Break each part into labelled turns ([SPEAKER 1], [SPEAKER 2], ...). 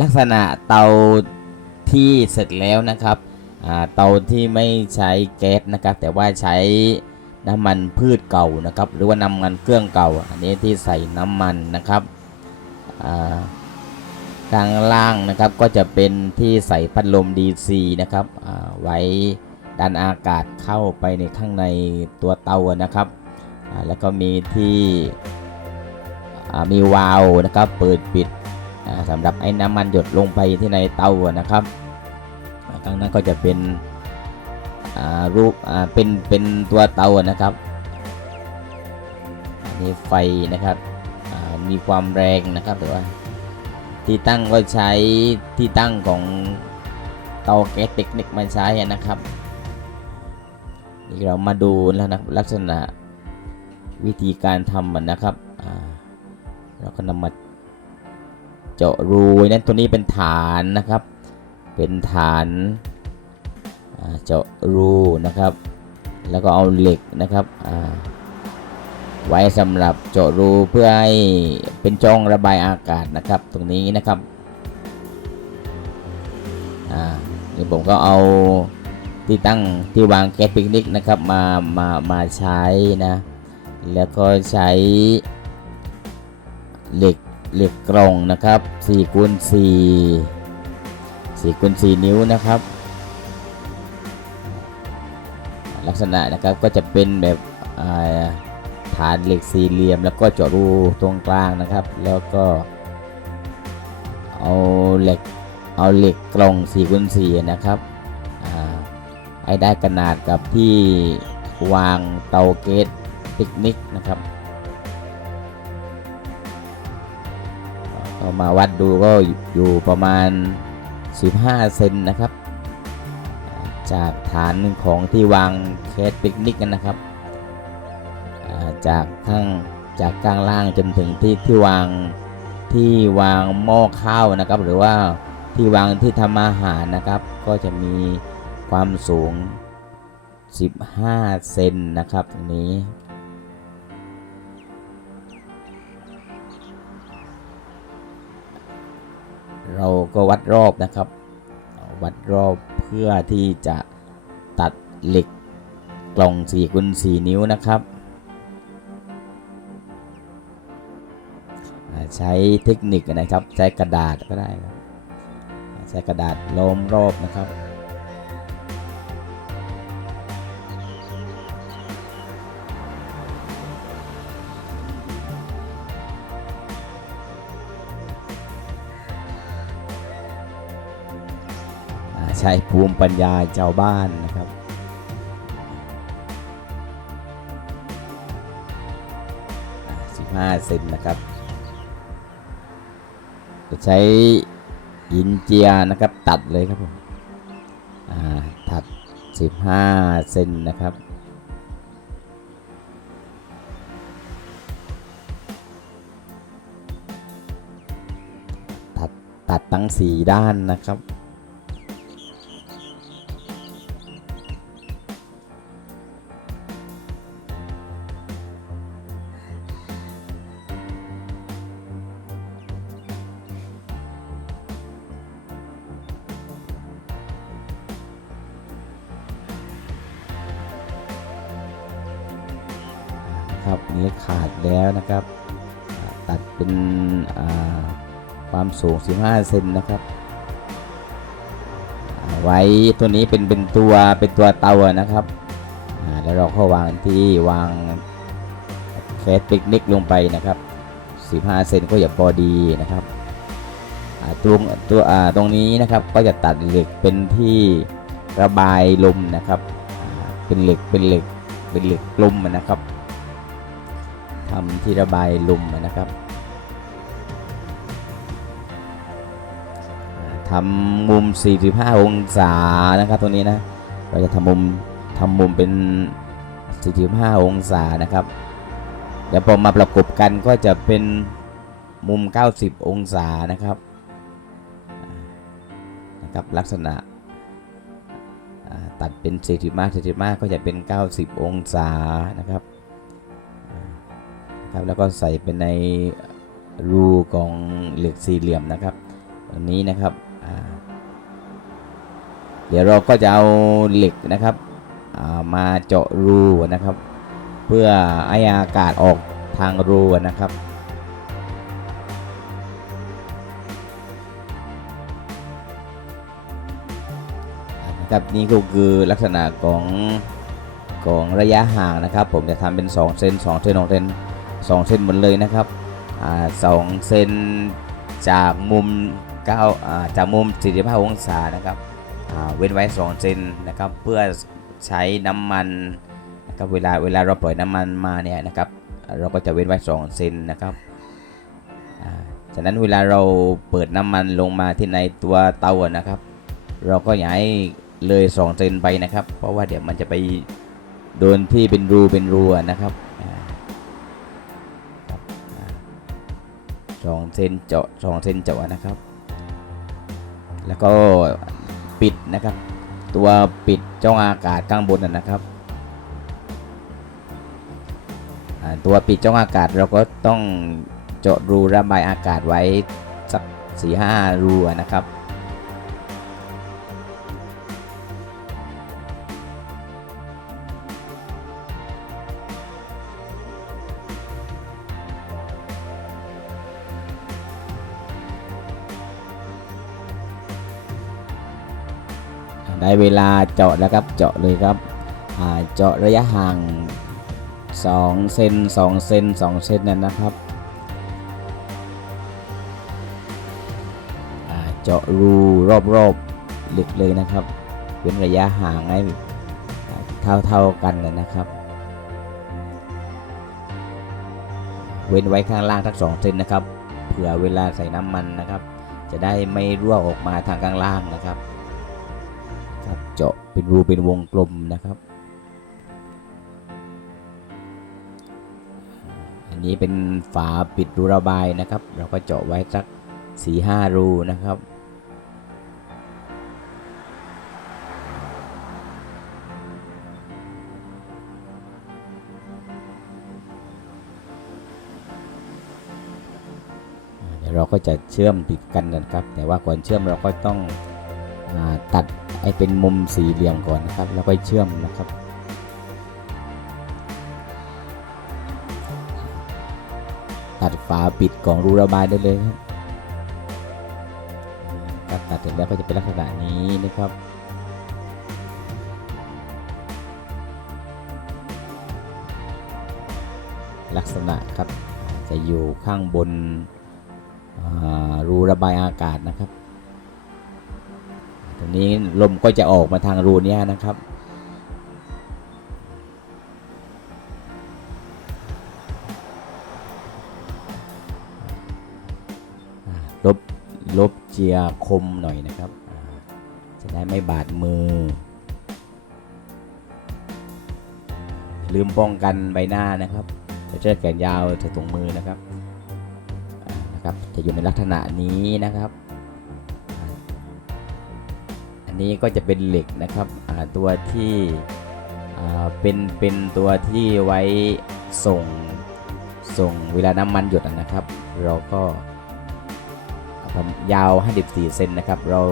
[SPEAKER 1] ลักษณะเตาที่เสร็จแล้วนะครับเตาที่ไม่ใช้แก๊สนะครับ แต่ว่าใช้น้ำมันพืชเก่านะครับ หรือว่าน้ำมันเครื่องเก่า อันนี้ที่ใส่น้ำมันนะครับอ่ากลางล่างนะครับก็จะเป็นที่ใส่พัดลม DC นะครับไว้ดันอากาศเข้าไปในข้างในตัวเตานะครับแล้วก็มีที่มีวาล์วนะครับเปิดปิด สำหรับไอ้น้ำมันหยดลงไปที่ในเตาอะนะครับอ่าข้งนั้นก็จะเป็นรูปเป็นเป็นตัวเตาอะนะครับอันนี้ไฟนะครับมีความแรงนะครับแต่ว่าที่ตั้งก็ใช้ที่ตั้งของเตาแก๊สเทคนิคมาใช้อะนะครับนี่เรามาดูแล้วนะลักษณะวิธีการทำมันนะครับเราก็นำมา เจาะรูนั้นตัวนี้เป็นฐานนะครับ เป็นฐานาเจาะรูนะครับ แล้วก็เอาเหล็กนะครับไว้สำหรับเจาะรูเพื่อให้เป็นช่องระบายอากาศนะครับ ตรงนี้นะครับอ่านี่ผมก็เอาที่ตั้งที่วางแก๊สปิกนิกนะครับมามามาใช้นะ แล้วก็ใช้เหล็ก เหล็กกล่องนะครับ4คูณ4 4คูณ4นิ้วนะครับ ลักษณะนะครับก็จะเป็นแบบาฐานเหล็กสี่เหลี่ยม แล้วก็เจาะรูตรงกลางนะครับ แล้วก็เอาเหล็กเอาเหล็กกล่อง4คูณ4นะครับให้ได้ขนาดกับที่วางเตาเกสปิกนิกนะครับ ก็มาวัดดูก็อยู่ประมาณ 15 เซนนะครับ จากฐานของที่วางเคสปิกนิกกันนะครับ จากข้างจากกลางล่างจนถึงที่ที่วางที่วางหม้อข้าวนะครับ หรือว่าที่วางที่ทำอาหารนะครับ ก็จะมีความสูง 15 เซนนะครับตรงนี้ เราก็วัดรอบนะครับ วัดรอบเพื่อที่จะตัดเหล็กกล่อง4คูณ4นิ้วนะครับ ใช้เทคนิคนะครับ ใช้กระดาษก็ได้ ใช้กระดาษล้อมรอบนะครับ ใช้ภูมิปัญญาชาวบ้านนะครับ15เซนนะครับ จะใช้หินเจียนะครับตัดเลยครับผมตัด 15เซนนะครับตัดตัดทั้ง 4 ด้านนะครับ สูง 15 เซนนะครับ ไว้ตัวนี้เป็นเป็นตัวเป็นตัวเตานะครับ แล้วเราก็วางที่วางแคสปิกนิกลงไปนะครับ 15 เซนก็อย่าพอดีนะครับตรงตัวตรงนี้นะครับก็จะตัดเหล็กเป็นที่ระบายลมนะครับ เป็นเหล็กเป็นเหล็กเป็นเหล็กกลมนะครับทำที่ระบายลมนะครับ ทำมุม 45 องศานะครับตรงนี้นะเราจะทำมุมทำมุมเป็น 45 องศานะครับเดี๋ยวพอมาประกบกันก็จะเป็นมุม 90 องศานะครับนะครับลักษณะตัดเป็น45 45ก็จะเป็น 90 องศานะครับครับแล้วก็ใส่เป็นในรูของเหล็กสี่เหลี่ยมนะครับรงนี้นะครับ เดี๋ยวเราก็จะเอาเหล็กนะครับามาเจาะรูนะครับ เพื่อให้อากาศออกทางรูนะครับครับนี่ก็คือลักษณะของของระยะห่างนะครับ ผมจะทำเป็น 2 เซน2เซน2เซน2เซนหมดเลยนะครับอ่าสองเซนจากมุม 9จากมุม 45 องศานะครับเว้นไว้ 2 เซนนะครับเพื่อใช้น้ำมันนะครับเวลาเวลาเราปล่อยน้ำมันมาเนี่ยนะครับเราก็จะเว้นไว้ 2 เซนนะครับอ่าฉะนั้นเวลาเราเปิดน้ำมันลงมาที่ในตัวเตานะครับ เราก็อย่าให้เลย 2 เซนไปนะครับ เพราะว่าเดี๋ยวมันจะไปโดนที่เป็นรูเป็นรูนะครับสองเซนเจาะสองเซนเจาะนะครับ แล้วก็ปิดนะครับ ตัวปิดจ้องอากาศข้างบนนะครับตัวปิดจ้องอากาศเราก็ต้องเจาะรูระบายอากาศไว้สักสี่ห้ารูนะครับ ได้เวลาเจาะแล้วครับเจาะเลยครับเจาะระยะห่าง2เซน2เซน2เซนนั่นนะครับเจาะรูรอบๆลึกเลยนะครับเว้นระยะห่างให้เท่าๆกันนะครับ เว้นไว้ข้างล่างทั้งสองเซนนะครับ เผื่อเวลาใส่น้ำมันนะครับ จะได้ไม่รั่วออกมาทางข้างล่างนะครับ เป็นรูเป็นวงกลมนะครับ อันนี้เป็นฝาปิดรูระบายนะครับ เราก็เจาะไว้สัก4ีห้ารูนะครับเราก็จะเชื่อมติดกันนะครับ แต่ว่าก่อนเชื่อมเราก็ต้องอตัด ให้เป็นมุมสี่เหลี่ยมก่อนนะครับ แล้วก็เชื่อมนะครับ ตัดฝาปิดกล่องรูระบายได้เลยครับครับตัดเสร็จแล้วก็จะเป็นลักษณะนี้นะครับลักษณะครับจะอยู่ข้างบนรูระบายอากาศนะครับ ตรงนี้ลมก็จะออกมาทางรูนี้นะครับ ลบลบเจียคมหน่อยนะครับ จะได้ไม่บาดมือ ลืมป้องกันใบหน้านะครับจะเชือแขนยาวใส่ถุงมือนะครับนะครับ จะอยู่ในลักษณะนี้นะครับ นี้ก็จะเป็นเหล็กนะครับตัวที่เป็นเป็นตัวที่ไว้ส่งส่งเวลาน้ำมันหยดนะครับ เราก็ยาว 54 เซนนะครับ เรา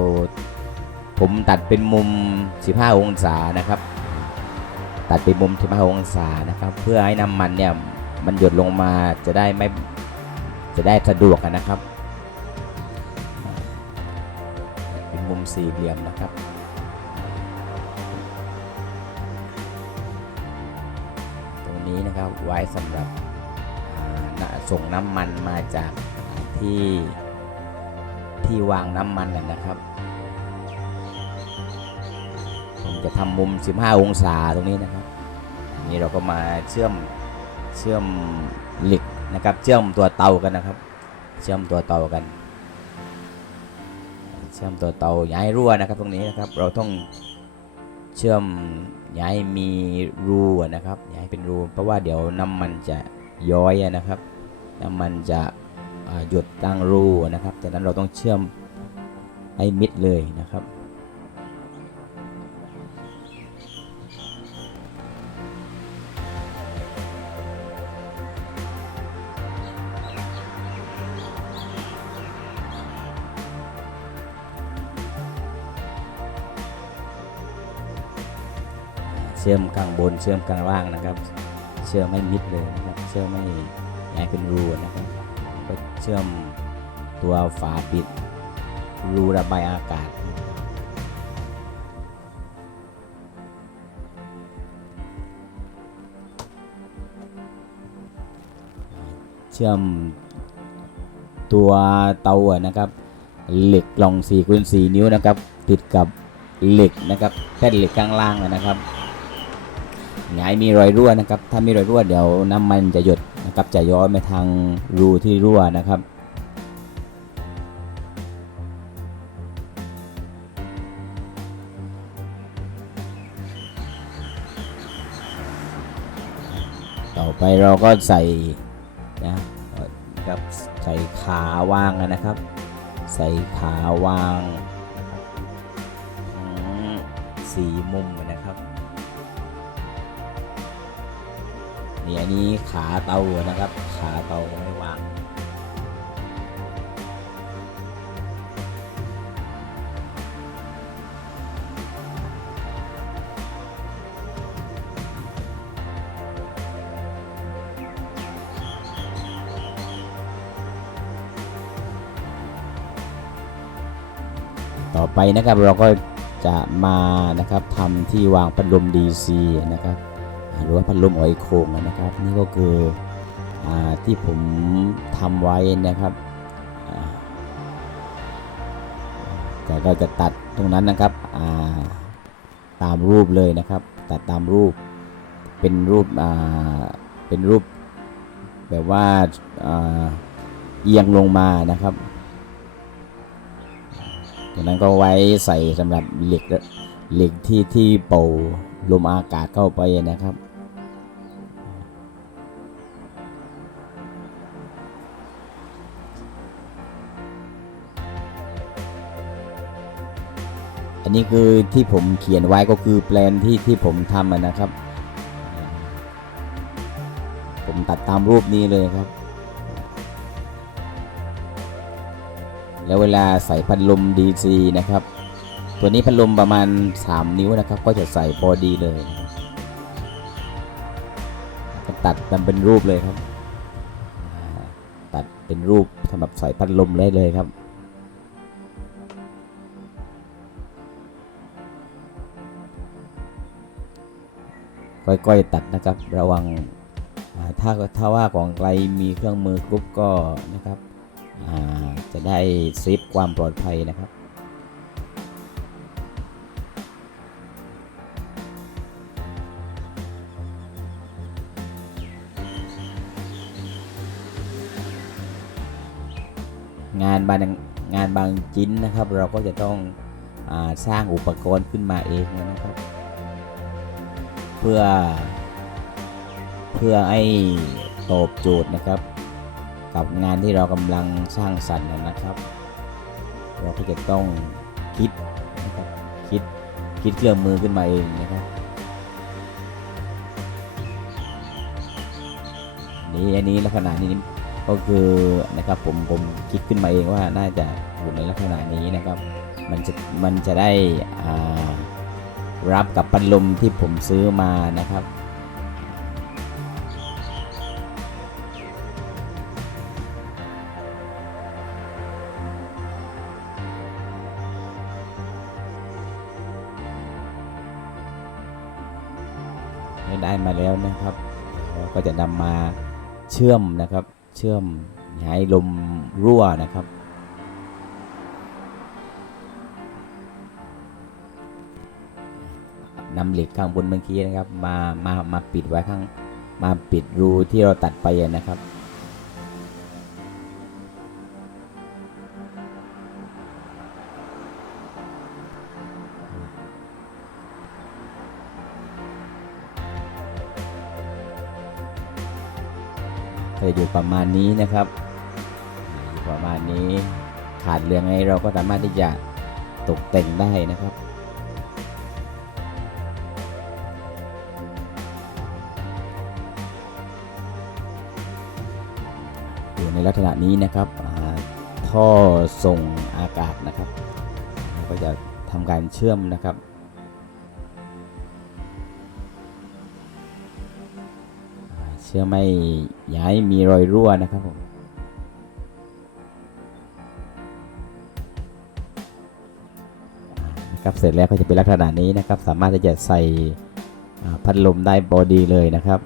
[SPEAKER 1] ผมตัดเป็นมุม 15 องศานะครับ ตัดเป็นมุม 15 องศานะครับ เพื่อให้น้ำมันเนี่ยมันหยดลงมาจะได้ไม่จะได้สะดวกนะครับ สี่เหลี่ยมนะครับ ตรงนี้นะครับไว้สำหรับส่งน้ำมันมาจากที่ที่วางน้ำมันนะนะครับ ผมจะทำมุม 15 องศาตรงนี้นะครับนนี้เราก็มาเชื่อมเชื่อมเหล็กนะครับ เชื่อมตัวเตากันนะครับ เชื่อมตัวเตากัน เชื่อมตัวเตาอย่าให้รั่วนะครับตรงนี้นะครับเราต้องเชื่อมย้ายมีรูนะครับย้ายเป็นรูเพราะว่าเดี๋ยวน้ำมันจะย้อยนะครับ น้ำมันจะหยดตั้งรูนะครับจากนั้นเราต้องเชื่อมให้มิดเลยนะครับ ชื่อมข้างบนเชื่อมข้างล่างนะครับ เชื่อมไม่มิดเลยนะครับเชื่อมไม่ย้ายเป็นรูนะครับก็เชื่อมตัวฝาปิด รูระบายอากาศ เชื่อมตัวเตานะครับเหล็กกล่อง4คูณ4นิ้วนะครับ ติดกับเหล็กนะครับแท่นเหล็กข้างล่างนะครับ หงายมีรอยรั่วนะครับ ถ้ามีรอยรั่วเดี๋ยวน้ำมันจะหยดนะครับจะย้อนไปทางรูที่รั่วนะครับต่อไปเราก็ใส่นะครับใส่ขาวางนะครับ ใส่ขาวางสีมุม นี่อันนี้ขาเตานะครับ ขาเตาไม่วางต่อไปนะครับเราก็จะมานะครับทำที่วางพัดลม DC นะครับ หรือว่าพัดลมออยโคงนะครับ นี่ก็คืออที่ผมทำไว้นะครับแต่เราจะตัดตรงนั้นนะครับาตามรูปเลยนะครับ ตัดตามรูปเป็นรูปเป็นรูปแบบว่าอาเอียงลงมานะครับตรงนั้นก็ไว้ใส่สำหรับเหล็กเหล็กที่ที่เป่าลมอากาศเข้าไปนะครับ อันนี้คือที่ผมเขียนไว้ก็คือแปลนที่ที่ผมทำนะครับ ผมตัดตามรูปนี้เลยครับ แล้วเวลาใส่พัดลม DC นะครับ ตัวนี้พัดลมประมาณ 3 นิ้วนะครับ ก็จะใส่พอดีเลย ตัดมันเป็นรูปเลยครับ ตัดเป็นรูปสำหรับใส่พัดลมได้เลยครับ ค่อยๆตัดนะครับ ระวังถ้าถ้าว่าของไกลมีเครื่องมือกรุ๊ปก็นะครับจะได้เซฟความปลอดภัยนะครับงานบางงานบางชิ้นนะครับ เราก็จะต้องอสร้างอุปกรณ์ขึ้นมาเองนะครับ เพื่อ เพื่อให้ตอบโจทย์นะครับ กับงานที่เรากำลังสร้างสรรค์นะครับ เราก็จะต้องคิดนะครับคิดคิดเครื่องมือขึ้นมาเองนะครับนี่อันนี้ลักษณะนี้ก็คือนะครับผมผมคิดขึ้นมาเองว่าน่าจะอยู่ในลักษณะนี้นะครับ มันจะมันจะได้อ่า รับกับพัดลมที่ผมซื้อมานะครับ ได้มาแล้วนะครับเราก็จะนำมาเชื่อมนะครับ เชื่อมให้ลมรั่วนะครับ นำเหล็กข้างบนเมื่อกี้นะครับ มามามาปิดไว้ข้างมาปิดรูที่เราตัดไปนะครับจะอยู่ประมาณนี้นะครับประมาณนี้ขาดเรื่องไงเราก็สามารถที่จะตกแต่งได้นะครับ ในลักษณะนี้นะครับท่อส่งอากาศนะครับเราก็จะทำการเชื่อมนะครับเชื่อไม่ย่าให้มีรอยรั่วนะครับผมนะครับเสร็จแล้วก็จะเป็นลักษณะนี้นะครับ สามารถที่จะใส่พัดลมได้บอดีเลยนะครับ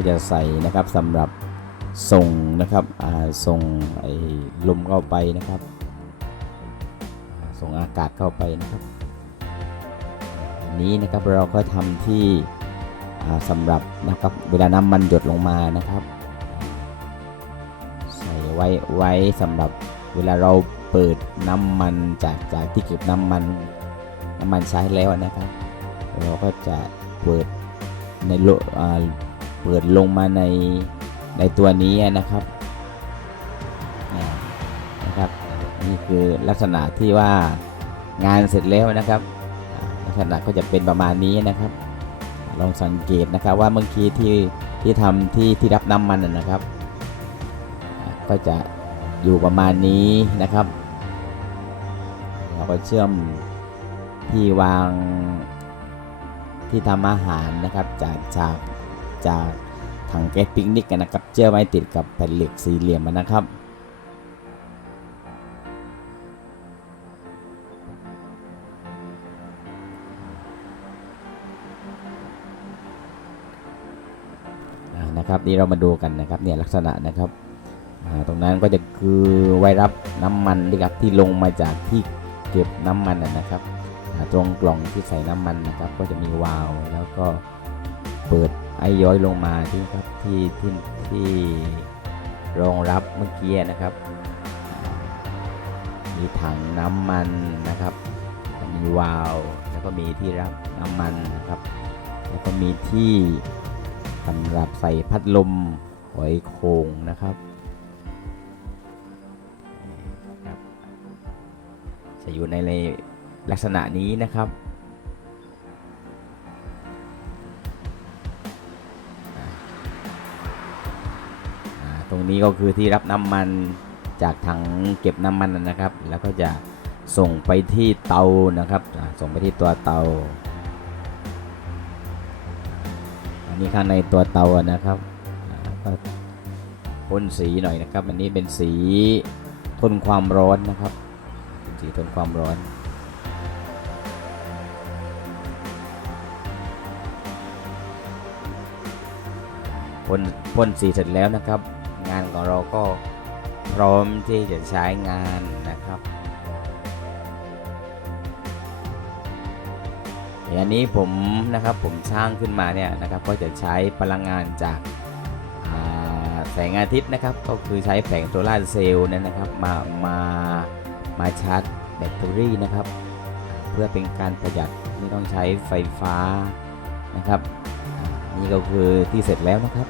[SPEAKER 1] ก็จะใส่นะครับสำหรับส่งนะครับส่งไอ้ลมเข้าไปนะครับ ส่งอากาศเข้าไปนะครับอันนี้นะครับเราก็ทำที่อ่าสำหรับนะครับเวลาน้ำมันหยดลงมานะครับ ใส่ไว้ไว้สำหรับเวลาเราเปิดน้ำมันจากจากที่เก็บน้ำมันน้ำมันใช้แล้วนะครับ เราก็จะเปิดในโลอ่า เปิดลงมาในในตัวนี้นะครับนะครับนี่คือลักษณะที่ว่างานเสร็จแล้วนะครับ ลักษณะก็จะเป็นประมาณนี้นะครับ ลองสังเกตนะครับว่าเมื่อกี้ที่ที่ทำที่ที่รับน้ำมันนะครับ ก็จะอยู่ประมาณนี้นะครับ เราก็เชื่อมที่วางที่ทำอาหารนะครับจากจาก จากถังแก๊สปิกนิกกันนะครับ เชื่อไว้ติดกับแผ่นเหล็กสี่เหลี่ยมนะครับนะครับนี่เรามาดูกันนะครับเนี่ยลักษณะนะครับตรงนั้นก็จะคือไว้รับน้ำมันนะครับที่ลงมาจากที่เก็บน้ำมันนะครับ ตรงกล่องที่ใส่น้ำมันนะครับ ก็จะมีวาล์วแล้วก็ เปิดไอย้อยลงมาที่ครับที่ที่ที่รองรับเมื่อกี้นะครับ มีถังน้ำมันนะครับ มีวาล์วแล้วก็มีที่รับน้ำมันนะครับ แล้วก็มีที่สำหรับใส่พัดลมหอยโข่งนะครับครับจะอยู่ในในลักษณะนี้นะครับ รงนี้ก็คือที่รับน้ำมันจากถังเก็บน้ำมันนะครับ แล้วก็จะส่งไปที่เตานะครับส่งไปที่ตัวเตา อันนี้ข้างในตัวเตานะครับก็พ่นสีหน่อยนะครับ อันนี้เป็นสีทนความร้อนนะครับสีทนความร้อนพ่นพ่นสีเสร็จแล้วนะครับ งานของเราก็พร้อมที่จะใช้งานนะครับอย่างนี้ผมนะครับผมสร้างขึ้นมาเนี่ยนะครับก็จะใช้พลังงานจากาแสงอาทิตย์นะครับ ก็คือใช้แผงโซลาร์เซลล์นั่นนะครับมามามาชาร์จแบตเตอรี่นะครับ เพื่อเป็นการประหยัดไม่ต้องใช้ไฟฟ้านะครับ นี่ก็คือที่เสร็จแล้วนะครับ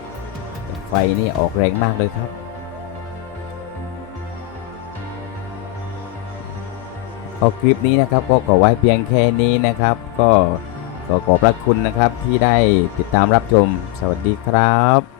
[SPEAKER 1] ไฟนี่ออกแรงมากเลยครับก็คลิปนี้นะครับก็ขอไว้เพียงแค่นี้นะครับ ก็ขอขอบพระคุณนะครับที่ได้ติดตามรับชม สวัสดีครับ